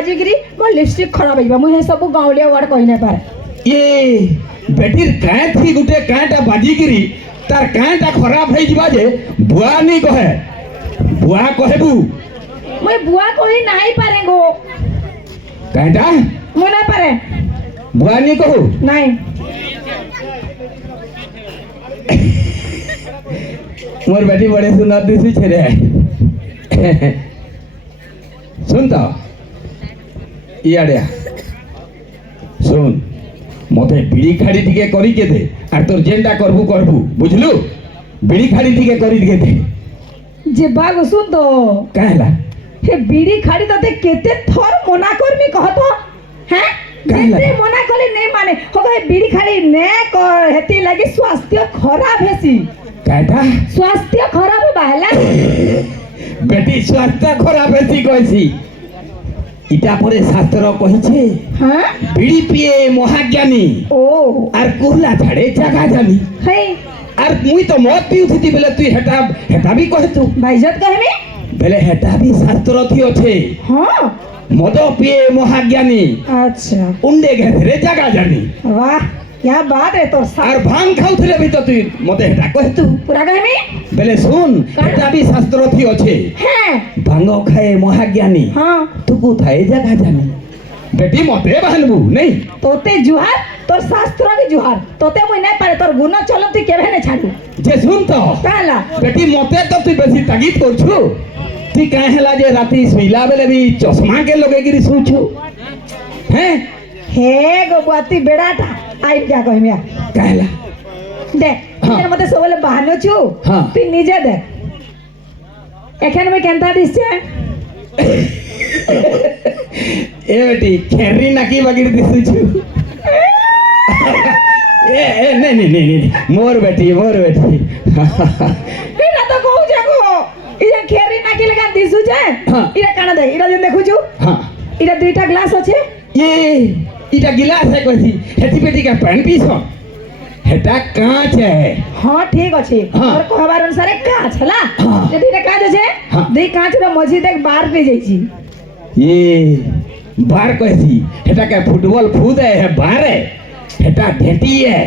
बाजिगिरी मो लिपस्टिक खराब होइबा मुहे सब गाँवलिया वर्ड कहि नै पारे ये बेटीर काँ थी गुटे काँटा बाजिगिरी तार काँटा खराब है जिबा जे बुआ नहीं कहे बुआ कहेबू मुई बुआ कहि नाही पारे गो काँटा मु ना पारे बुआ नहीं कहू नाही मोर बेटी बड़े सुंदर दिसी छे रे सुन तो इयाड़े सुन मते बिड़ी खाड़ी टिके करी के दे आर तोर जेंटा करबू करबू बुझलू बिड़ी खाड़ी टिके करी के दे जे बाग सुन तो काहला हे बीड़ी खाड़ी तते केते थर मना करमी कहतो हैं काहला? केते मना कले नहीं माने हो गए बीड़ी खाड़ी ने कर हेती लगी स्वास्थ्य खराब हेसी काटा स्वास्थ्य खराब बाहला बेटी स्वास्थ्य खराब हेती कहसी इटा परे शास्त्र कहिছে हां बिड़ी पिए महाज्ञानी ओ आर कुहला छाड़े जागा जानी हे आर मुई तो मत पिउथि बेले तू हेटा भी कहे तू भाईजत कहमी बेले हेटा भी शास्त्र थी अछे हां मद पिए महाज्ञानी अच्छा उंडे घेरे जागा जानी वाह क्या बात है तो आर भांग खाउथले भी तो तू मते हेटा कहे तू पूरा कहमी बेले सुन हेटा भी शास्त्र थी अछे हैं भांग खाए महाज्ञानी हां तू को थाए जागा जानी बेटी मते बानबू नहीं तोते जुहार तोर शास्त्र के जुहार तोते मुई नहीं पारे तोर गुण चलती केबे ने छाडू जे सुन तो कहला बेटी मते तो तू बेसी तागिद करछु ती काहे हला जे राती सुइला बेले भी चश्मा के लगे गिरी सुछु हैं हे गोबुआती बेड़ाटा आई क्या कहमिया कहला देख हाँ। तेरे मते सबले बहानो छु हाँ। तू निजे देख एखन में केनता दिसছে ए बेटी खेरी नाकी बगिर दिसुछु ए नहीं मोर बेटी इरा तो कहू जागो इरा खेरी नाकी लगा दिसु छे हाँ। इरा काना देख इरा जे देखु छु हां इरा दुईटा ग्लास আছে ये इटा गिलास है कथी हेती बेटी का पानी पीसो हेटा कांच है हां ठीक अछि हाँ। और कहबार अनुसार कांच हला हाँ। जे दुईटा कांच আছে हाँ। दुई कांच रो मझी देख बाहर पे जाईची ये बार कहती हेटा का फुटबॉल फूद है बार है हेटा भेटी है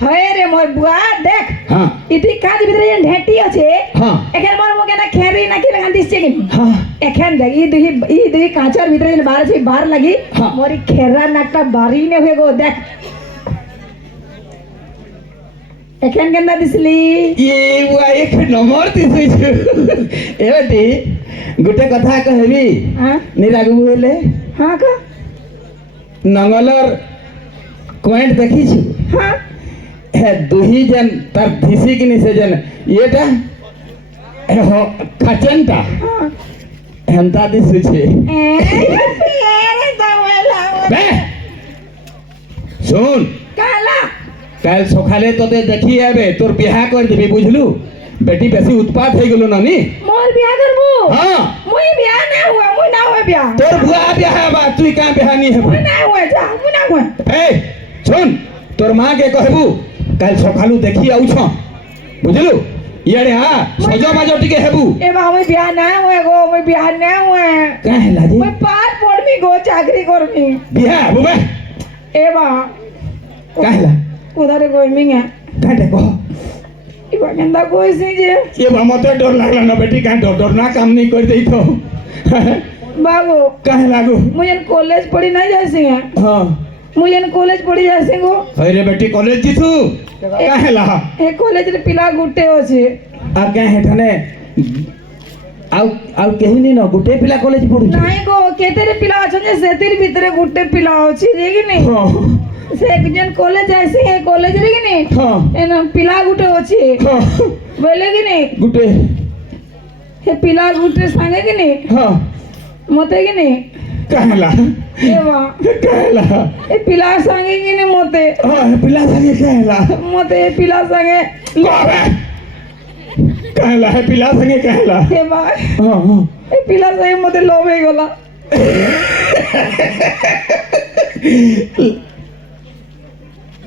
हय रे मोर बुआ देख हाँ इति कांच भितर जे ढेटी আছে हाँ एखन मोर मुके ना खेरी नाकी लगा दिसছে कि हाँ एखन देख ई दुई कांचर भितर जे बाहर से बाहर लगी हाँ। मोरी खेरा नाकटा बारी ने हुए गो देख एखन केंदा दिसली ये बुआ एक नंबर दिसुछु ए बेटी गुटे कथा कहबी हां निरागु हेले हां का नंगलर पॉइंट देखिछु हां हे दुही जन तार धिसी कि से जन येटा ए हो खचनटा हां हेंता दिसुछे ए दावला बे सुन काला काल सकाले तोते देखी आबे तोर बियाह कर देबी बुझलू बेटी बेसी उत्पात हो गेलो नानी मोर बियाह करबू हां मुई बियाह ना हुआ मुई ना हुआ बियाह तोर बुआ बियाह बा तू का बियाह नहीं है मुई ना हुआ जा मुई ना हुआ ए सुन तोर मां के कहबू काल सकालू देखी आउ छ बुझलू इयाडे हां सजो बाजो टिके हेबू ए बा मुई बियाह ना हुआ गो मुई बियाह ना हुआ काहे लाजी मुई पार पड़मी गो चाकरी करमी बियाह बुबे ए बा काहे ला उधर गोइमी है काटे को इबा केंदा कोई सी जे ये मते डर लागला ना बेटी का डर ना काम नहीं कर देई तो बाबू काहे लागू मुझे कॉलेज पढ़ी नहीं जासी है हां मुझे कॉलेज पढ़ी जासी गो अरे बेटी कॉलेज जीतू काहे ला ए कॉलेज रे पिला गुटे अछि आ काहे ठने आउ केही नहीं न गुटे पिला कॉलेज पढु नहीं गो केते रे पिला अछि जे सेतिर भीतर गुटे पिला अछि जे कि नहीं हां से एक जन कॉलेज आसी है कॉलेज रे कि नहीं हां एना पिला गुटे अछि हां बोले कि नहीं गुटे हे पिला गुटे संगे कि नहीं हां मते कि नहीं कहला ए बा कहला ए पिला संगे कि नहीं मते हां पिला संगे कहला मते ए पिला संगे कोबे कहला है पिला संगे कहला हे बा हां हां ए पिला संगे मते लोभ हे गला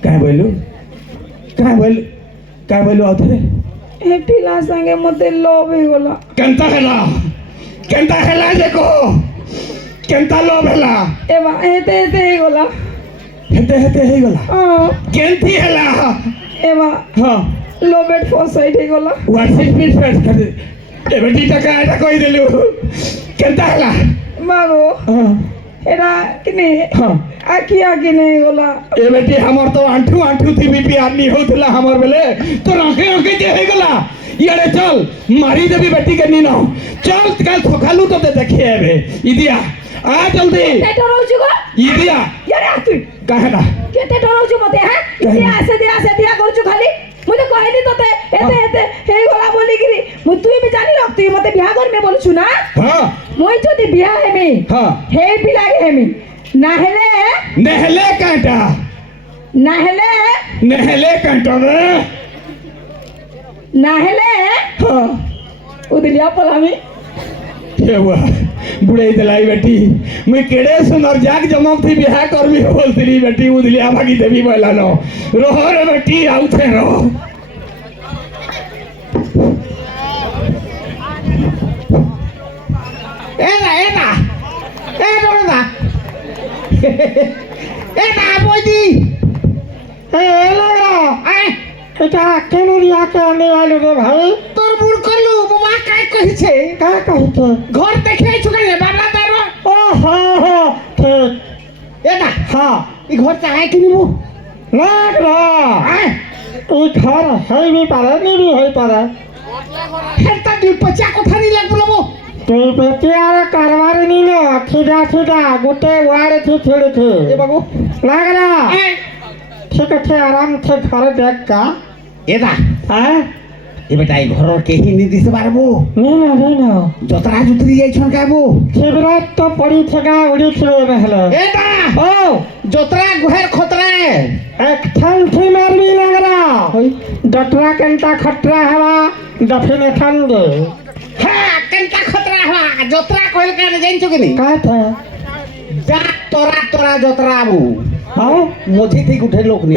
काय बोलू काय बोलू आउथरे ए पिला संगे मते लोभ हे गला केंता हेला देखो কেনতা লোভ হেলা এবা হেতে হেতে ହେଇଗଲା হেতে হেতে ହେଇଗଲା কেনতি হেলা এবা ହଁ লোবেট ফসাইট ହେଇଗଲା হোয়াটসঅ্যাপ পিস ফেস করে এবে টাকা এটা কই দেলু কেনতা হেলা মাগো এটা কিনে হ্যাঁ আখি আখি ହେଇଗଲା ए बेटी हमर तो आंठू आंठू थी बीपी आदमी होतला हमर बेले तो आंखे आंखे जे हे गला यारे चल मारी देबी बेटी के नीनो चल कल सखालू तो दे देखिए बे इदिया आ जल्दी কেতে ডরাউଛୁ গো इदिया ইয়ারে আতুই कहना কেতে ডরাউଛୁ মতে হ্যাঁ ইতি আসে দিয়া করছু খালি মুই তো কইলি তোতে এতে এতে ହେଇଗଲା বলিগিরি মুই তুই বি জানি রখ তুই মতে বিয়া করমে বলছু না हां মুই যদি বিয়া হেমি हां হে বিলাগে হেমি না হেলে नहले कांटा না হেলে नहले कांटा रे না হেলে हां উদিলিয়া পলামি ये हुआ बुढ़े दिलाई बेटी मैं केड़े सुनर जाग जमक थी बिहार करबी बोलती बेटी उदलिया भागी देवी बोला नो रहो रे बेटी आउथे रहो এনা এনা এ ডোনা এনা বইদি এ লাগা আই এটা কেন রিয়াকে আনে আলো রে ভাই তোর মুড় করলু বাবা কাই কইছে কা কইতে ঘর দেখে আইছো কেন বাবা তার ও হো হো ঠিক এনা হ্যাঁ ই ঘর চাই কিনিবু লাগা আই এই ঘর হইবি পারে নিবি হই পারে হেতা দুই পচা কথা নি লাগবো লবো তুই বেটি আর কারবার নিল ঠিডা ঠিডা গোটে ওয়াড়ে থি ছেড়েছে এ বাবু লাগা আই ঠিক আছে আরাম সে ঘরে দেখ কা এদা হ্যাঁ এ বেটা এই ঘর কেহি নি দিতে পারবো নিন যতরা জুতরি যাইছন কাবো শিবরাত তো পড়ি থাকা উড়ি ছেড়ে নহলে এদা ও যতরা গুহের খতরা এক ঠান থি মারবি লাগরা ডটরা কেনটা খটরা হওয়া দফিনে ঠান দে হ্যাঁ কেনটা খতরা হওয়া যতরা কইল কানে জানছো কিনি কাথা যা তোরা তোরা যতরা আবু হাও মঝি থেকে উঠে লোক নি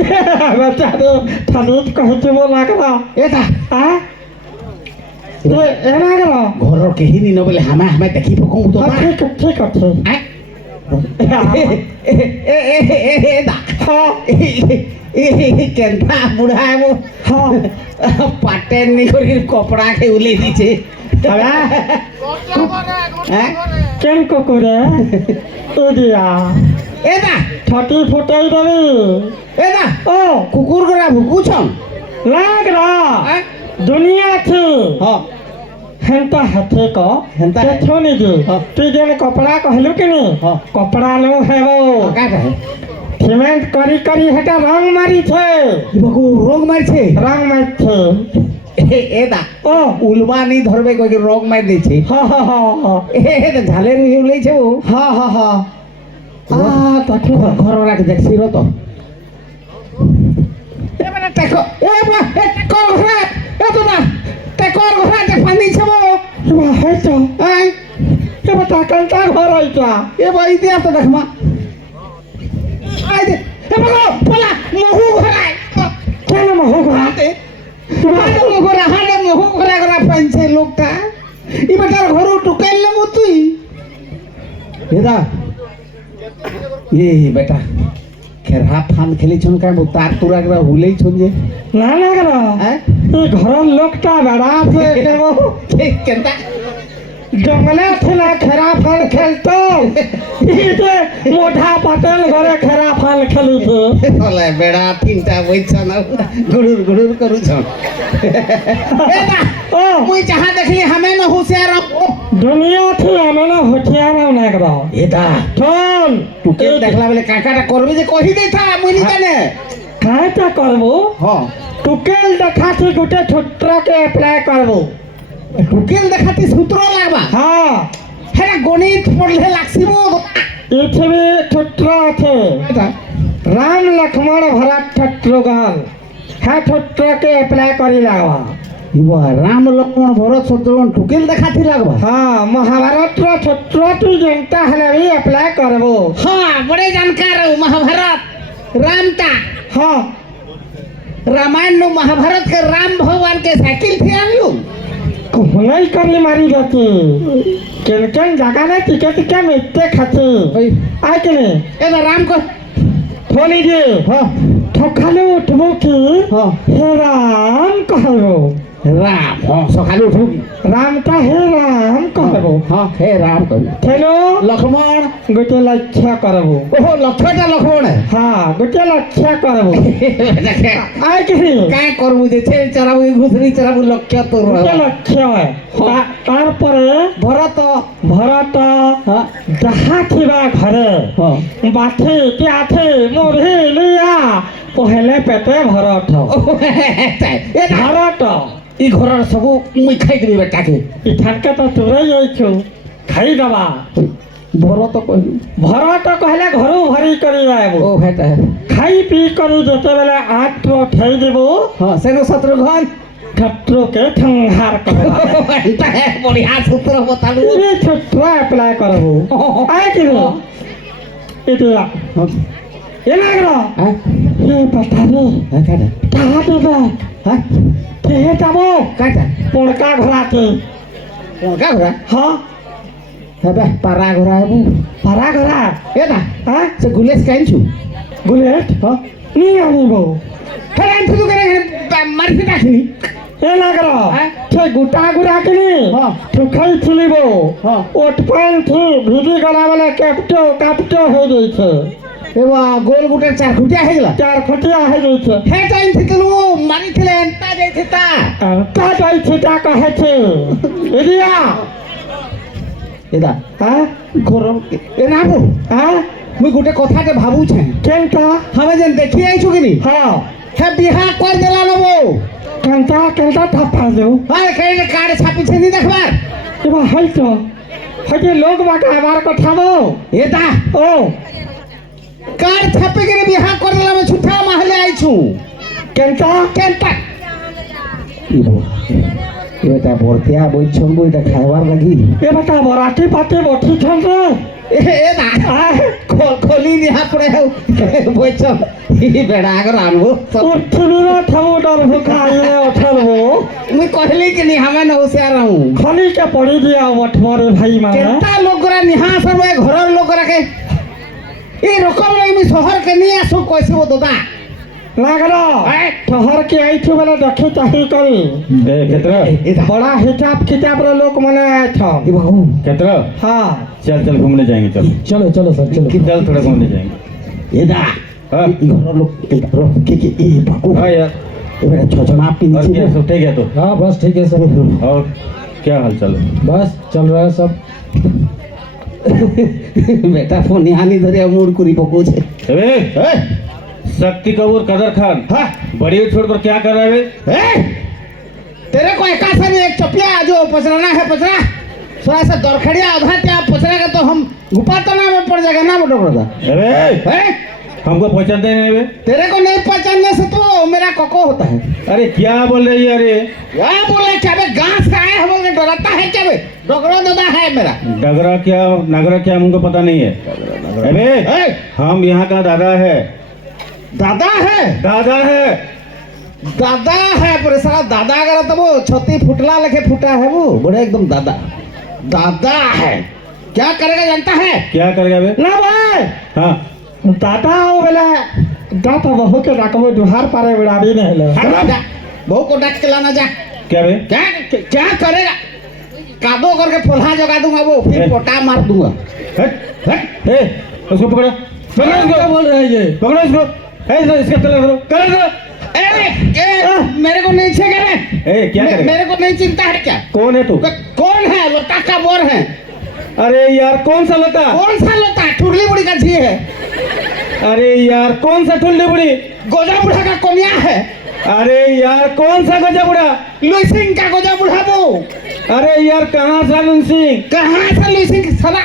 বেচারে ঠানিত কহিতে লাগরা এটা হ্যাঁ এ লাগরা ঘরর কেহি নি নবলে হামা হামা দেখি পকং তো না ঠিক আছে আই এ দা হ্যাঁ কেনটা বুড়া আবু হ্যাঁ পাটেন নি করে কপড়া কে উলে দিছে হ্যাঁ কেন করে ও দিয়া এটা ছটি ফুটাই দেবি এটা ও কুকুর গরা ভুকুছন লাগরা হ্যাঁ দুনিয়া আছে হ্যাঁ হেন্তা হাতে ক হেন্তা হে। ছনি দি হ্যাঁ। তুই যেন কপড়া কহিলু কিনি হ্যাঁ। কপড়া নো হেব কা কা সিমেন্ট করি করি হেটা রং মারিছে বাবু রোগ মারছে রং মারছে এটা ও উলবা নি ধরবে কই রোগ মার দিছে হ হ হ হ এটা ঝালের উলেছে ও হ হ হ তাকে ঘর রাখ দেখছি তো এবারে দেখো এবা কর ঘরে এ তোমা তে কর ঘরে যে পানি ছবো এবার হয়তো আই এবার টাকাটা ঘর আইতা এবা ইতিহাস তো দেখমা আই দে এবা গো পলা মহু ঘরে কেন মহু ঘর হাতে মহু ঘরে হাতে মহু ঘরে ঘরে পাইছে লোকটা এবার তার ঘর টুকাইলে মো তুই এদা এ বেটা খেরা ফান খেলিছন কাই মো তার তোরা একবার হুলেইছন যে না লাগরা হ্যাঁ এই ঘরের লোকটা বেড়া আছে কেনটা জঙ্গলে ছিল খেরা ফাল খেলতো ইতে মোটা পাটেল ঘরে খেরা ফাল খেলিছে বলে বেড়া তিনটা বইছন গুড়ুর গুড়ুর করুছন এদা ও মুই যাহা দেখলি হামে ন হুশিয়ার দুনিয়া থি আমি না হঠিয়ার লাগরা এদা চল তুকে দেখলা বলে কাকাটা করবে যে কহি দেতা মুই নি জানে কাইটা করবো হ টুকেল দেখাছি গোটে ছুট্রাকে অ্যাপ্লাই করবো টুকেল দেখাতি সূত্র লাগবা হ্যাঁ হেরা গণিত পড়লে লাগছিব পৃথিবী ছুট্র আছে এটা রাম লক্ষ্মণ ভরত শত্রুঘ্ন হ্যাঁ ছুট্রকে অ্যাপ্লাই করি লাগবা ইবা রাম লক্ষ্মণ ভরত শত্রুঘ্ন টুকেল দেখাতি লাগবা হ্যাঁ মহাভারতর ছত্র তুই যেটা হলে भी अप्लाई करबो हाँ बड़े जानकार हो महाभारत राम ता हाँ रामायण नो महाभारत के राम भगवान के साइकिल थे आनलू কোহলাই করি মারি যাচ্ছে কেন কেন জায়গা নাই টিকে টিকে মিথ্যে খাচ্ছে ওই আয় কেনে এটা রাম কর থলি যে হ্যাঁ সকালে উঠবো কি হ্যাঁ হে রাম कहबो রাম হ্যাঁ সকালে উঠবো কি রামটা হে রাম कहबो হ্যাঁ হে রাম কর থেলো লক্ষ্মণ গোটে লক্ষ্য করবো ওহো লক্ষ্মণটা লক্ষ্মণ হ্যাঁ গোটে লক্ষ্য করবো দেখে আয় কেনে কাই করবো যে ছেলে চড়াবো ঘুষরি চড়াবো লক্ষ্য তোর গোটে লক্ষ্য হয় তারপরে ভরত ভরত হ্যাঁ যাহা থিবা ঘরে হ্যাঁ বাঠি পিয়াঠি মুড়ি লিয়া পহেলে পেটে ভরত এটা ভরত ই ঘরের সবু মুই খাইদেবি বেটাকে ইঠানকে তো তোরে যাইছো খাই দেবা ভরত কহিলু ভরত কহলে ঘরু ভরি কৰি যাইব ও হেটা খাই পি কৰি যেতেবেলে আঁত ঠেই দিব হ্যাঁ সেনো শত্রুঘ্ন শত্রুকে সংহার করবা এটা বঢ়িয়া সূত্র বতালু এই সূত্র এপ্লাই করব আই কি এতিয়া এলাগৰ হ্যাঁ এই পঠাবি কাটা তাহা দেবে হ্যাঁ কেহে যাব কাটা পড়কা ঘোড়াকে কা ঘোড়া হ্যাঁ হবে পারা ঘোড়া হেবু পারা ঘোড়া এটা হ্যাঁ সে গুলেস কাইনছু বুলেট হ্যাঁ নি আনিব ফের আনছু তো করে মারছি ডাকিনি এলাগৰ হ্যাঁ? সেই গোটা গুড়া কিনি হ্যাঁ। ঠুকাই তুলিব হ্যাঁ। ওট পান থি ভিজি গলা বলে কাপটো কাপটো হয়ে যাইছে এবা গোল গুটে চার খুঁটিয়া হয়ে গেল চার খটিয়া হয়ে যাইছে হে টাইম থিতলু মারিছিলে এন্তা যাইছিতা তা যাইছে তা কহেছে এদিয়া এদা হ্যাঁ ঘর এ নাবু হ্যাঁ মুই গুটে কথাতে ভাবুছে কেনটা হামে যেন দেখি আইছু কিনি হ্যাঁ হে বিহা কর দেলা নবো কেনটা কেনটা থাপা যাও আরে কেনে কার্ড ছাপিছে নি দেখবার এবার হয়তো হয়তো লোক বাকা আমার কথা বো এটা ও কার্ড ছাপে করে বিহা কর দেলা মে ছুটা মাহলে আইছু কেনটা কেনটা ইবো এটা বর্তিয়া বইছম বইটা খাইবার লাগি এবারটা বরাটি পাতে বঠিছন রে এটা খলি নিহা পড়ে বইছম ই বেড়া আগর আনবো পৃথিবীর ঠাউটার ভুকা আইলে ওঠলবো মুই কহলি कि नहीं हमें न होशियार रहूं খালি কে পড়ি দিয়া ওঠমরে ভাই মানে केता लोग गरा निहा सर में घरर लोग गरा के ई रकम नहीं मी शहर के नहीं आसो कैसे वो दादा লাগর ए ठहर के आइछु बेले देखि चाही करी ए केत्र बड़ा हिसाब किताब रे लोग मने आइछ ई बाबू केत्र हाँ चल चल घूमने जाएंगे चल चलो चलो सर चलो चल थोड़ा घूमने जाएंगे ये दा हाँ ई घरर लोग के रो के ई बाबू हाँ यार ए बेटा छोछना पी और क्या नीचे सब ठीक है तो हां बस ठीक है सब और क्या हाल चाल है? बस चल रहा है सब बेटा फोन यहाँ नहीं धरे मूड कुरी पको छे ए शक्ति कपूर कदर खान हाँ बड़ी छोड़कर क्या कर रहा है बे? ए तेरे को एका सा नहीं एक चपिया जो पचराना है पचरा थोड़ा सा दरखड़िया आधा क्या पचरेगा तो हम गुपातना में पड़ जाएगा ना मोटो बड़ा अरे ए हमको पहचानते नहीं बे? तेरे को नहीं पहचानने से तो मेरा कोको होता है अरे क्या बोल रही है अरे क्या बोले क्या बे घास का है बोले डराता है क्या बे डगरो दादा है मेरा डगरा क्या नगरा क्या हमको पता नहीं है अबे ए हम यहाँ का दादा है दादा है दादा है दादा है पर साला दादा अगर तो वो छती फुटला लेके फूटा है वो बड़े एकदम दादा दादा है क्या करेगा जानता है क्या करेगा बे? না ভাই हाँ দাদা ও বেলে দাদা বহু के ডাকবো দুহার পারে উড়াবি নহলে जा बहू को डाक के लाना जा क्या बे? क्या क्या करेगा कादो करके पोल्हा जगा दूंगा वो फिर ए। पोटा मार दूंगा हट हट ए उसको पकड़ो पकड़ो इसको क्या बोल रहे हैं ये पकड़ो इसको ए इसका कलर करो कलर करो ए, मेरे को नहीं छेगा रे ए क्या करेगा मेरे को नहीं चिंता है क्या कौन है तू कौन है लोटा का बोर है अरे यार कौन सा लता कौन सा लोटा ठुरली बुढ़ी का झी है अरे यार कौन सा ठुल्ली बुढ़ी गोजा बुढ़ा का कोनिया है अरे यार कौन सा गजा बुढ़ा लुई सिंह का गोजा बुढ़ा वो अरे यार कहाँ सा लुन सिंह कहाँ से लुई सिंह सदा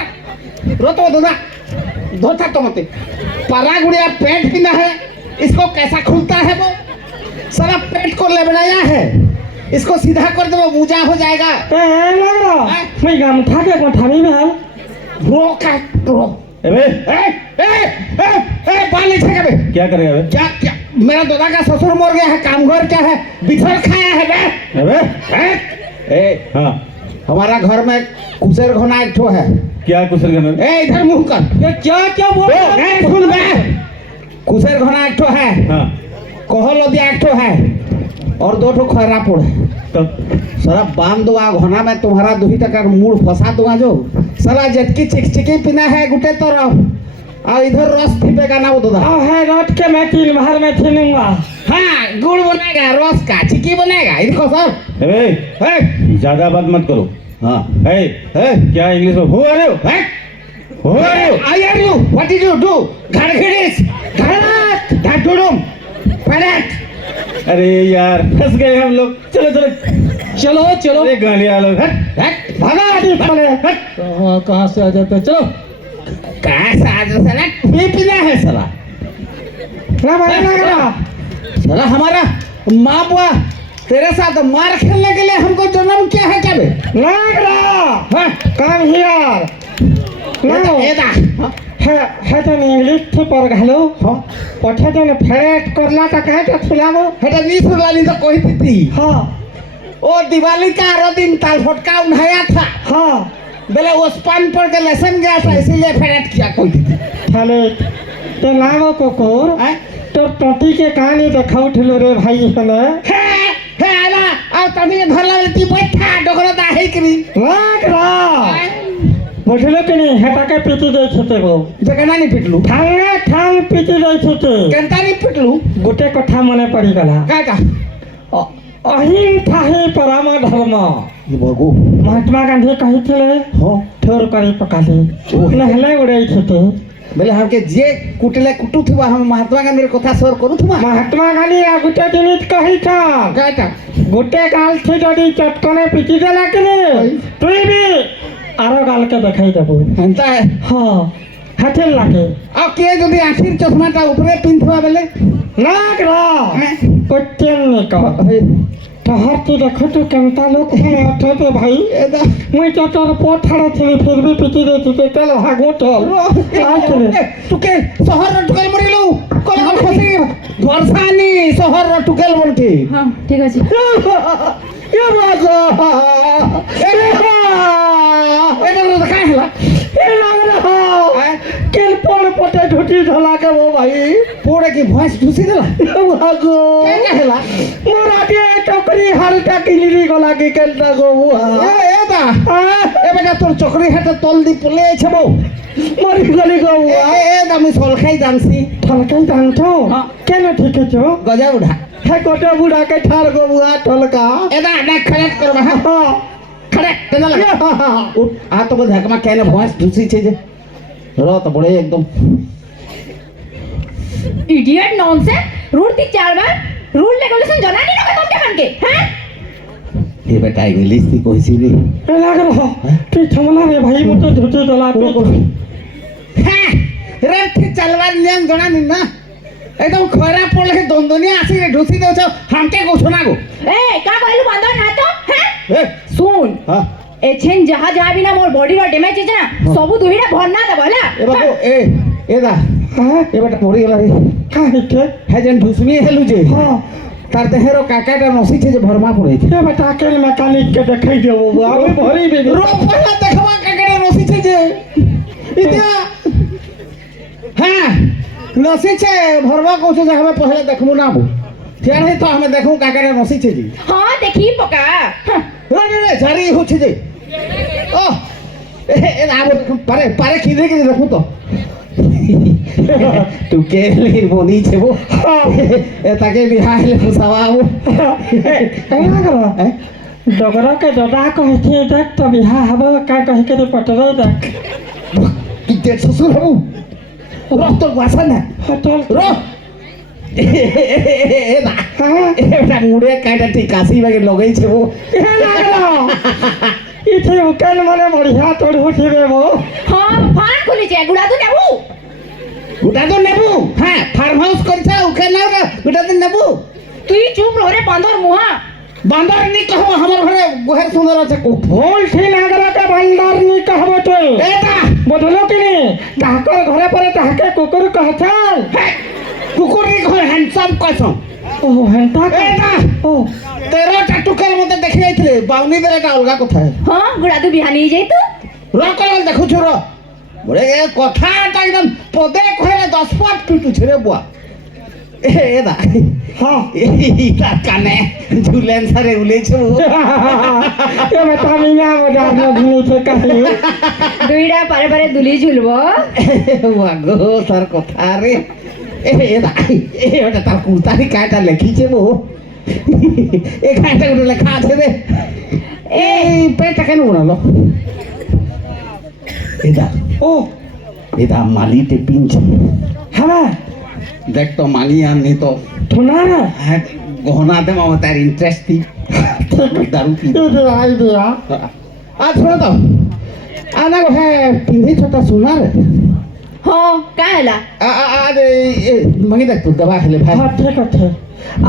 रो तो दादा धोता तो मत परा गुड़िया पेंट पीना है इसको कैसा खुलता है वो सारा पेट को लेबड़ाया है इसको सीधा कर दो पूजा हो जाएगा এ লাগর মই গামঠা के কোঠাবি ভাল रो का रो अबे ए ए ए ए बाल नहीं छेगा बे क्या करेगा बे? क्या क्या मेरा दादा का ससुर मर गया है काम घर क्या है बिछड़ खाया है बे अबे ए ए हाँ हमारा घर में कुशेर घना एक ठो है क्या कुशल करना ए इधर मुंह कर ये क्या क्या बोल रहे हो? ए सुन बे कुशेर घना एक ठो है हाँ कहल दिया एक ठो है और 2 ठो खैरा पोड़ है तब साला बांध दूंगा घना में तुम्हारा 2 टका मूड फंसा दूंगा जो साला जटकी चिकचिकी पीना है गुटे तरफ और इधर रस पीपेगा ना वो दूधा अब है रोट के मैं 3 बार में छीनूंगा। हाँ गुड़ बनेगा रस का चिक्की बनेगा इनको सर ए है ज्यादा बात मत करो हाँ ए क्या इंग्लिश में हु आर यू है who are you I are you what did you do घड़घड़ीस घड़ात ढाटुडुम पड़त अरे यार फंस गए हम लोग चलो चलो चलो चलो अरे गालिया लोग हट हट भागा आदमी पड़े कहाँ से आ जाते हो? चलो कहाँ से आज साला पी पीना है साला ना भाई ना करा साला हमारा माँ बुआ तेरे साथ मार खेलने के लिए हमको जन्म किया है क्या बे ना करा हाँ काम हियर ना एदा है तो इंग्लिश थे पर घालो हाँ पठे तो फेरेट करला तो कहे तो खिलावो हेटा नी सुलानी तो कोई थी हाँ ओ दिवाली का हर दिन ताल फटका उन्हाया था हाँ बोले उस पान पर के लेसन गया था इसीलिए फेरेट किया कोई थी थाले तो नागो कुकुर हैं तो टोटी के कहानी देखा उठलो रे भाई हने है आला और तभी घर लगती बैठा डोगरा दा है करी ना करा बुझलो कि नहीं हेटा के पीटी दे छते गो जगना नहीं पिटलू ठांगे ठांग पीटी दे छते केंता नहीं पिटलू गोटे कथा मने पड़ी गला काटा अहिंसा ही परम धर्म ये बगो महात्मा गांधी कही थे हो ठोर करी पकाले नहले उड़ाई छते बोले हमके जे कुटले कुटू थुआ हम महात्मा गांधी रे कथा सर करू थुआ महात्मा गांधी आ गोटे दिन कही था काटा गोटे गाल से जदी चटकने पीटी देला कि तुई भी आरो गाल के देखाई देबो हंता है हाँ हाथे लागे अब के जदी आखिर चश्माटा ऊपरे पिनथुआ बोले नाक रा हैं? कोचन ने का तो हर तू देखो तो केंता लोग हैं अठे पे भाई एदा मुई तो तोर पोठाड़ा थी फिर भी पीटी दे थी चलो भागो तो तुके शहर रे टुकेल मरिलू कोला कोल फसी वर्षानी शहर रे टुकेल बोलके हाँ ठीक আছে ये बाजा एदा रे का हला ए लग रहा किल पोड़ पटे झूठी धला के वो भाई पोड़े की भैंस ढुसी देला भागो के हला मोरा के टोकरी हरटा किली गला के केलता गो हुआ एदा ए बेटा तोर चकरी हाटे तल दी पले छबो मरी गली गो हुआ एदा मी सोल खाई जानसी ठलकाई दांतो हाँ। केन ठीक छो गजा उठा है कोटे बुढ़ा के ठार गो हुआ ठलका एदा ना खड़े करबा हाँ खड़े केना लगा उठ आ तो धकमा केने भैंस ढुसी छे जे रो तो बड़े एकदम इडियट नॉनसेंस रूट 4 बार रूल रेगुलेशन जाना नहीं रखा तुम क्या बन के हैं ये बेटा इंग्लिश थी कोई सी नहीं ए लग रहा तू छमला रे भाई मुझे झूठी दला पे हां रथ चलवार नियम जाना नहीं ना एकदम खरा पड़ले के दोंदनिया आसी रे ढुसी देउ छ हमके को सुना गो ए का कहलु बंदर ना तो हैं ए सुन हां एछेन जहां जहां भी ना मोर बॉडी रो डैमेज है ना सब दुहिड़ा भरना दबला ए बाबू ए दा हां ए बेटा मोरी गला रे का है के है जन ढुसमी हेलु जे हां तार देहरो काकाटा नसी छे जे भरमा पड़े छे ए बेटा केल मैकेनिक के देखाई देबो बाबू भरी भी रो पहला देखवा काकाटा नसी छे जे इतिया हां नसी छे भरवा को छे जे हमें पहले देखमु ना बो थिया नहीं तो हमें देखू काकाटा नसी छे जी हां देखी पका रे झारी हो छे जे ओ ए आबो पारे पारे खिदे के देखू तो तू के ले बोली छे वो ए ताके बिहाइले फुसावाओ कहना करो डगरा के दादा कहे थे देख तो बिहा हबो का कहे के पटरे देख तू ते ससुर हबू रो तो वासन है हटल रो ए ना ए बेटा मुड़े काटा टिकासी बागे लगई छे वो ए लागलो इथे उकेल माने बढ़िया तोड़ उठी रे वो हां फान खुली छे गुडा तो नेबू गुटा तो नेबू हां फार्म हाउस करछा उके ना गुटा तो नेबू तुई चुप रह रे बंदर मुहा बांदर नी कहबो हमर घरे गोहर सुंदर আছে को बोल थी नागरा के बंदर नी कहबो तो एटा बदलो कि नहीं ताकर घरे पर ताके कुकुर कहछल कुकुर नी कह हैंडसम कसम ଓ ହେନ୍ତା ଏଟା ଓ 13ଟା ଟୁକେଲ ମତେ ଦେଖି ଯାଇଥିଲେ ବାଉନି ଦେଲେ ଏଟା ଅଲଗା କଥା ହଁ ଗୁଡ଼ା ତୁ ବିହାନି ହେଇଯାଇ ତୁ ରକଲ ଦେଖୁଛୁ ର ବড়ে এ কথাটা একদম পদে কইলে 10 পট পিটুছে রে বুয়া এদা ହଁ এইটা কানে ঝুলেন সারে উলেছো ଏବେ ତାମିନା ମଜାର ଧୁନିছে କାହିଁ দুইটা পারে পারে দুলি ঝুলব ওয়াগো তার কথা রে এদা এটা তার কুর্তারি কাটা লেখিছে বো এ কাটা গুলো লেখা আছে রে এই পেটা কেন উনালো এদা ଓ এদা মালিতে পিনছে ହେବା দেখ তো মালি আননি তো ଥୁନାରେ হ্যাঁ গহনা দে মামা তার ইন্টারেস্ট থी দারু পি ଇଦିଆ ଇଦିଆ आज सुनो तो आना को है पिंधी छोटा सुनार হ্যাঁ কা হেলা आज मंगी देख तू दवा खेले भाई ହଁ ଠିକ ଅଛି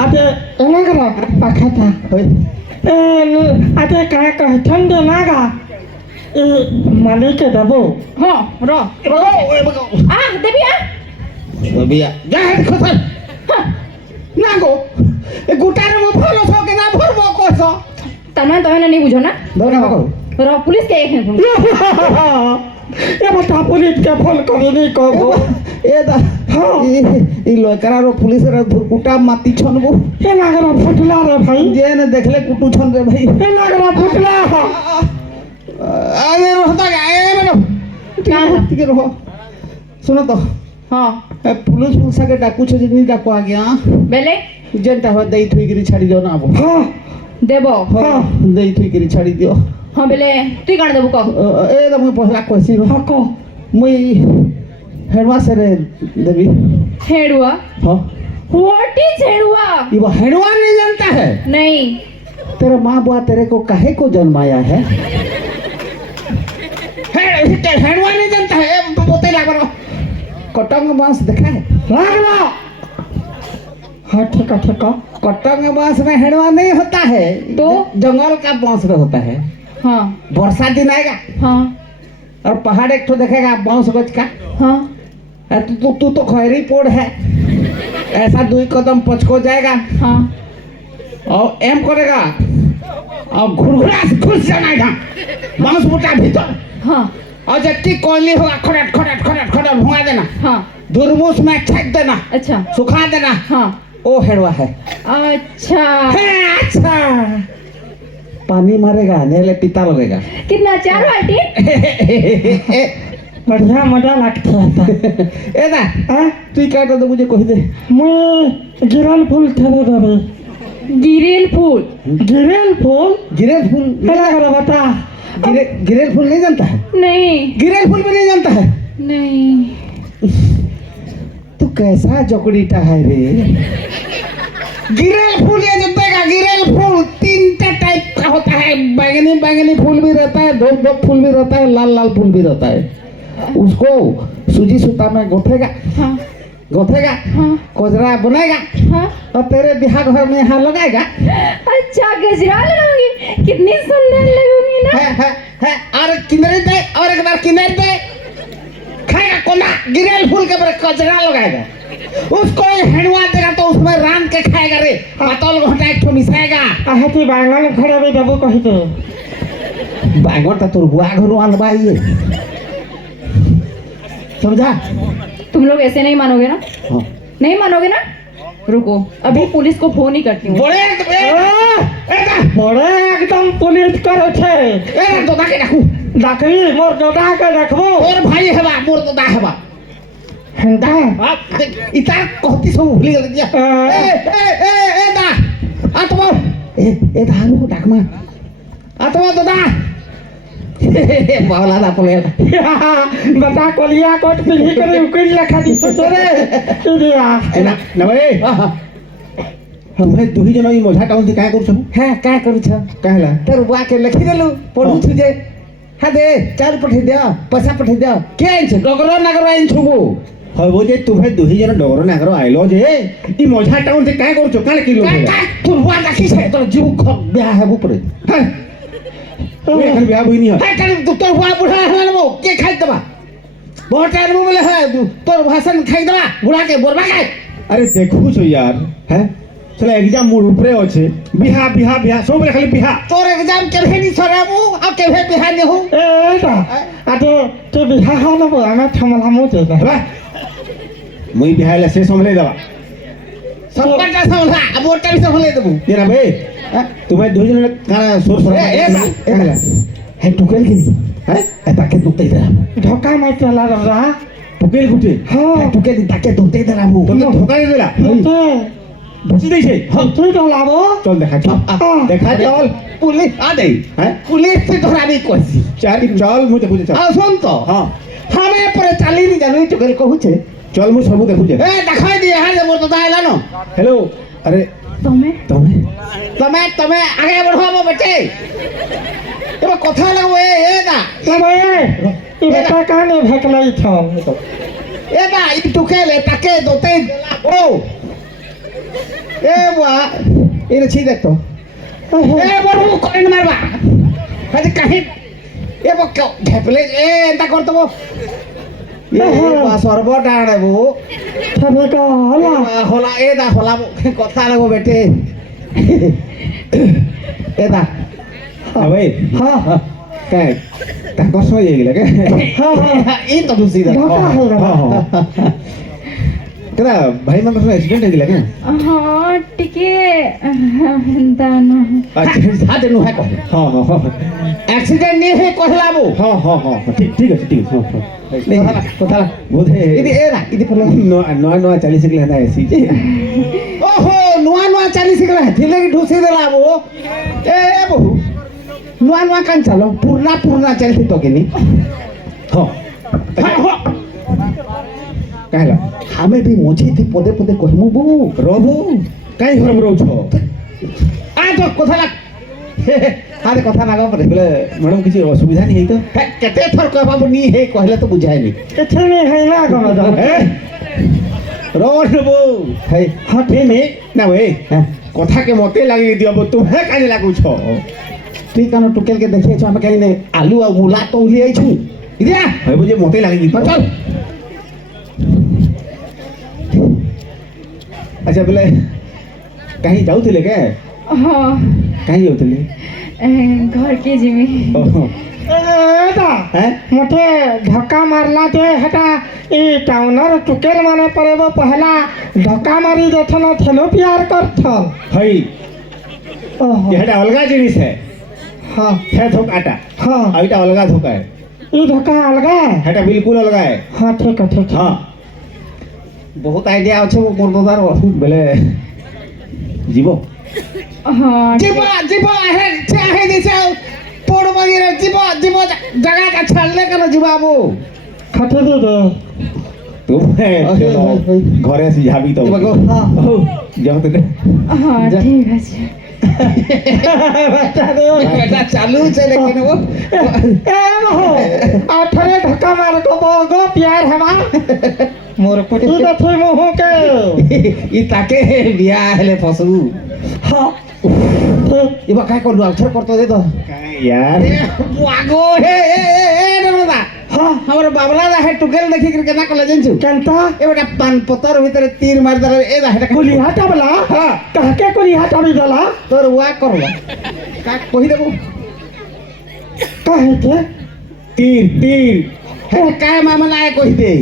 ଆଜି ଏନାଗର ପାଖାଟା होय ଏ ଆଜି କାହା କହିଛନ୍ ନାଗା ଏ ମାଲିକ ଦେବ হ্যাঁ র আ দেবি আ तो बिया जा है खतर ना गो ए गुटारे मो भलो छ के ना भरबो कोसो তার মানে তুমি না নি বুঝো না दौड़ा को র পুলিশ কে এখানে ফোন এবার তা পুলিশকে ফোন করিনি কব ए दा ई लयकरा रो पुलिस रे गुटा माती छनबो এনাগর ফুটলা রে ভাই जे ने देखले कुटू छन रे भाई এনাগর ফুটলা আরে রহতা গায়ে ম্যাডাম ঠিক রহ सुनो तो হ্যাঁ पुलिस पुलिस के डाकू छ जिनी डाको आ गया বেলে जेंटा हो दई थुई गिरी छाड़ी दियो ना अब হ্যাঁ দেব हां दई थुई गिरी छाड़ी दियो হ্যাঁ বেলে তুই কাণ দেবু কহ ए तो मैं पहला कहसी হক मुई हेडवा से रे देवी হেড়ুয়া हां व्हाट इज हेड़ुआ ये वो हेडवा नहीं जानता है नहीं तेरा माँ बुआ तेरे को काहे को जन्माया है हेडवा नहीं जानता है बोते लगा रो कटंग बांस देखा है লাগলো হ্যাঁ ঠিক আছে ক कटंग बांस में हेडवा नहीं होता है तो? जंगल का बांस में होता है हाँ वर्षा दिन आएगा हाँ और पहाड़ एक ठो देखेगा बांस गज का हाँ तू तो खैरी पोड़ है ऐसा 2 कदम पचको जाएगा हाँ और एम करेगा और घुरघुरा से घुस जाना इधर बांस बूटा भीतर हाँ और जबकि कोयली होगा खड़ट खड़ट खड़ट खड़ट भुआ देना हाँ दुर्मूस में छेक देना अच्छा सुखा देना हाँ वो हेड़वा है अच्छा अच्छा पानी मारेगा नेले पिता लगेगा कितना 4 बाल्टी बढ़िया मजा लगता है ए ना हाँ तू क्या तो मुझे कह दे मैं गिरल फूल ठेले देवे गिरिल फूल गिरल फूल गिरेल फूल एनागर बता गिरेल फूल नहीं जानता है नहीं गिरेल फूल भी नहीं जानता है नहीं तू कैसा जोकड़ीटा है रे गिरेल फूल ये जतेगा गिरेल फूल 3 टाइप का होता है बैंगनी बैंगनी फूल भी रहता है धूप धूप फूल भी रहता है लाल लाल फूल भी रहता है उसको सूजी सूता में गोथेगा हाँ गोथेगा हाँ कोजरा बनाएगा हाँ और तेरे बिहार घर में यहाँ लगाएगा अच्छा गजरा लगाऊंगी कितनी सुंदर लगूंगी ना है और किनारे दे और एक बार किनारे दे खाएगा कोना गिरेल फूल के ऊपर कचरा लगाएगा उसको हेडवा देगा तो उसमें रान के खाएगा रे पतल घंटा एक ठो मिसाएगा आहती बैंगन खड़े भी देबो कहि दे बैंगन तो तोर बुआ घर आनबा ये समझा तुम लोग ऐसे नहीं मानोगे ना हाँ नहीं मानोगे ना रुको अभी पुलिस को फोन ही करती हूँ बड़े बड़े एकदम पुलिस करे छे ए तो दाके रखू डाकरी मोर दादा के रखबो और भाई हेबा मोर तो दा हेबा हेंदा इता कहती सब भूली गल दिया ए दा आत्मा ए धानु डाकमा आत्मा तो दा बावला दा पले बता कोलिया कोट पिही करे उकिल लखा दी तोरे इदिया ना ना भाई हमें दुही जन ई मझा टाउन से काय करू छ हां काय करू छ कहला तोर बुआ के लिखि देलु पढु छु जे हा दे चार पठे दे पैसा पठे दे के आइन छ डगरो नगर आइन छबो हबो जे तुम्हें दुही जन डगरो नगर आइलो जे ई मझा टाउन से काय करू छ काल किलो तोर बुआ राखी छ तोर जीव ख ब्याह हेबो परे हां ओए खाली ब्याह होई नहीं है काल तोर बुआ बुढ़ा हलबो के खाइ दबा बहुत टाइम में बोले है तोर भाषण खाइ दबा बुढ़ा के बोरबा के अरे देखू छो यार हैं সেটা এক্সাম মোর উপরে আছে বিহা বিহা বিহা সবরে খালি বিহা তোর এক্সাম কেভে নি সরাবু আর কেভে বিহা নি হু এইটা আরে তুই বিহা হও না আমি থামলামু যে হেবা মুই বিহাইলে সে সম্ভলে দেবা সবটা সম্ভলা মোরটা বি সম্ভলে দেবু এরা বে তুমি দুইজন কানা সোর সোর এ হে টুকেল কিনি হ্যাঁ তাকে দুতেই দেবা ঢকা মাইতলা দাদা টুকেল গুটে হ্যাঁ টুকেল তাকে দুতেই দেলাবু তুমি ধোকা দিয়ে দিলা তুই বুঝি দিছে তুই তো লাবো চল দেখা চল দেখা চল পুলিশ আ দেই হ্যাঁ পুলিশ से ধরাবি কইছি চাল চল মুই দেখুছে চল শুন তো হ্যাঁ হামে পরে চালি নি জানি টুকেল কহুছে চল মু সবু দেখুছে এ দেখাই দিয়ে হ্যাঁ মোর তো দাইলা ন हेलो अरे তুমি তুমি তুমি তুমি আগে বড়াবো বেটে এবার কথা লাগবো এ না লাবো ই বেটা কানে ভেকলাই থম এ না ই টুকেল তাকে দতে ও এ বুয়া এর ছি দেখতো এ বড় করেন মারবা আজ কাহি এ বক ঢেপলে এ এন্তা করতব এ বা সর্বটা আড়বো তবে তো হলা হলা এ দা হলা কথা লাগবো বেটে এ দা ভাই হ্যাঁ কে তাকর সই গেলে কে হ্যাঁ হ্যাঁ এই তো দুসি দা ঢকা হয়ে গেল কেডা ভাই মানে অ্যাক্সিডেন্ট হয়ে গেলে কে হ্যাঁ টিকে দানো আচ্ছা সাথে নো হ্যাঁ কহে হ্যাঁ হ্যাঁ হ্যাঁ অ্যাক্সিডেন্ট নিয়ে হে কহলাবো হ্যাঁ হ্যাঁ হ্যাঁ ঠিক ঠিক আছে ঠিক আছে হ্যাঁ কথা বোধে ইদি এ না ইদি ফলো নয়া নয়া চালি শিখলে না এসি ওহো নয়া নয়া চালি শিখলে থিলে কি ঢুসি দেলাবো এ বহু নয়া নয়া কান চালো পুরনা পুরনা চালি তো কেনি হ্যাঁ হ্যাঁ कहला हमें भी मुझे थी पदे पदे कहमु बो रबो काई घर में रहो आ तो कथा लाग आरे कथा लागा परे बोले मैडम किसी असुविधा नहीं है तो केते थर कहबाबो नी हे कहले तो बुझाय नी এছে নি হইলা কোন দাও রবো हे हटे में ना वे कथा के मते लागि दियो तू हे काई लागु छ তুই কেন টুকেল কে দেখিয়েছ আমি কাই নাই আলু আর মুলা তো উলিয়াই छु ইদিয়া হয় বুঝে মতে লাগি চল अच्छा बोले कहीं जाऊले क्या হ্যাঁ कहीं जाऊले घर के जिमी এটা हैं মতে ধক্কা মারলা যে হেটা ই টাউনর টুকেল মানে পড়েব পহলা ধক্কা মারি যেথন থেলো প্যার করথ हई ওহো ये हटा अलगा जिनिस হ্যাঁ है धोक आटा হ্যাঁ और इटा अलगा धोका है ই ধক্কা আলগা हटा बिल्कुल अलगा है হ্যাঁ ঠিক আছে ঠিক हाँ बहुत आइडिया আছে वो मोरदार बोले जीवो হ্যাঁ जीवो जीवो है चाहे दिसे पोड़ वगैरह जीवो जीवो जगह का छाड़ले कनो जीवाबो খাতে দে দে तुम घरे से जाबी तो হ্যাঁ जाओ तो হ্যাঁ ঠিক আছে बेटा चालू है लेकिन वो এ মহো আঠরে ধক্কা মার কো গো প্যার হবা মোর পুটি দেখে মহো কে ई ताके बिया हेले फसू হ্যাঁ इबा काय करलु अक्षर करतो दे तो यार वागो हे ए नरदा হ্যাঁ हमर बाबला दा है टुकेल देखि के केना कले जंचु কেনতা ए बेटा पान पतर भीतर तीर मार दर ए दा हेटा কুলি হাটাবলা हां কাকে কুলি হাটাবি দলা तोर वा करला का कहि देबो কাহেতে तीर तीर हे काय मामा नाय कहि दे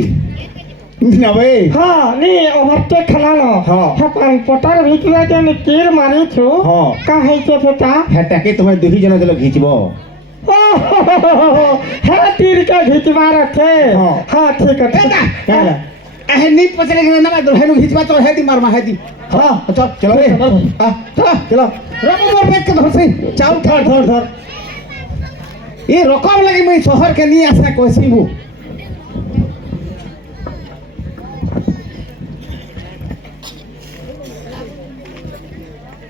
ना भाई হ্যাঁ নি ওভারটেক খেলানো হ্যাঁ। হ্যাঁ পটার ভিতরে যে নি তীর মারিছো হ্যাঁ। কাহেতে সেটা हेटा के तुम्हें दुही जन देलो घिचबो হ্যাঁ তীর কে ঘিচবার আছে হ্যাঁ। হ্যাঁ ঠিক আছে एदा कहला एहे नी पचले के ना दो हेनु घिचबा तो हेदी मार मा हेदी हां चल चलो रे हां चलो रबो मोर बैठ के धरसे चाउ धर धर धर ये रकम लगी मैं शहर के लिए आसा कोसिबू